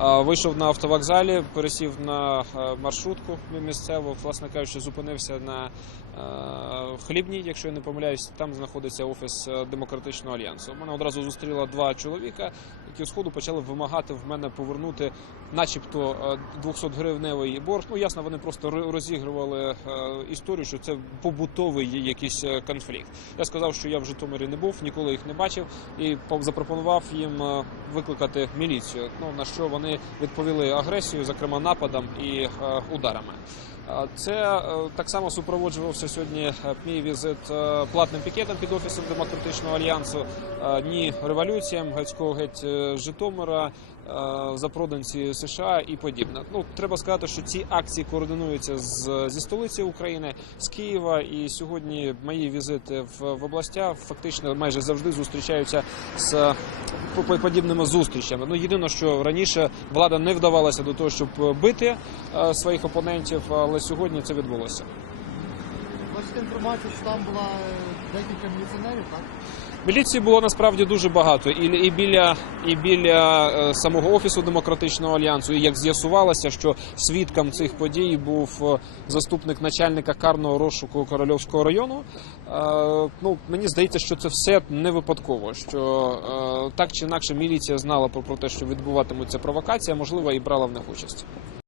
Вийшов на автовокзалі, пересів на е, маршрутку місцеву, власне кажучи, зупинився на е, хлібній, якщо я не помиляюсь, там знаходиться офіс е, демократичного альянсу. Мене одразу зустріло два чоловіка, які сходу почали вимагати в мене повернути, начебто, е, 200 гривневий борг. Ну ясно, вони просто розігрували історію, що це побутовий якийсь конфлікт. Я сказав, що я в Житомирі не був, ніколи їх не бачив, і по- запропонував їм викликати міліцію. Ну на що вони відповіли агресією, зокрема нападом і е, ударами. Е, Це е, так само супроводжувався сьогодні мій візит платним пікетом під офісом демократичного альянсу. Ні революціям гацького геть Житомира, запроданці США і подібне. Ну треба сказати, що ці акції координуються з зі столиці України, з Києва. І сьогодні мої візити в, в областя фактично майже завжди зустрічаються з е, по- по- подібними зустрічами. Ну єдине, що раніше влада не вдавалася до того, щоб е, бити е, своїх опонентів, але сьогодні це відбулося. Бачите інформацію, що там була е, декілька міліціонерів, так? Міліції було насправді дуже багато, і, і біля і біля е, самого офісу демократичного альянсу. І як з'ясувалося, що свідком цих подій був е, заступник начальника карного розшуку Корольовського району. Е, ну мені здається, що це все не випадково. Що е, так чи інакше міліція знала про, про те, що відбуватиметься провокація, можливо, і брала в них участь.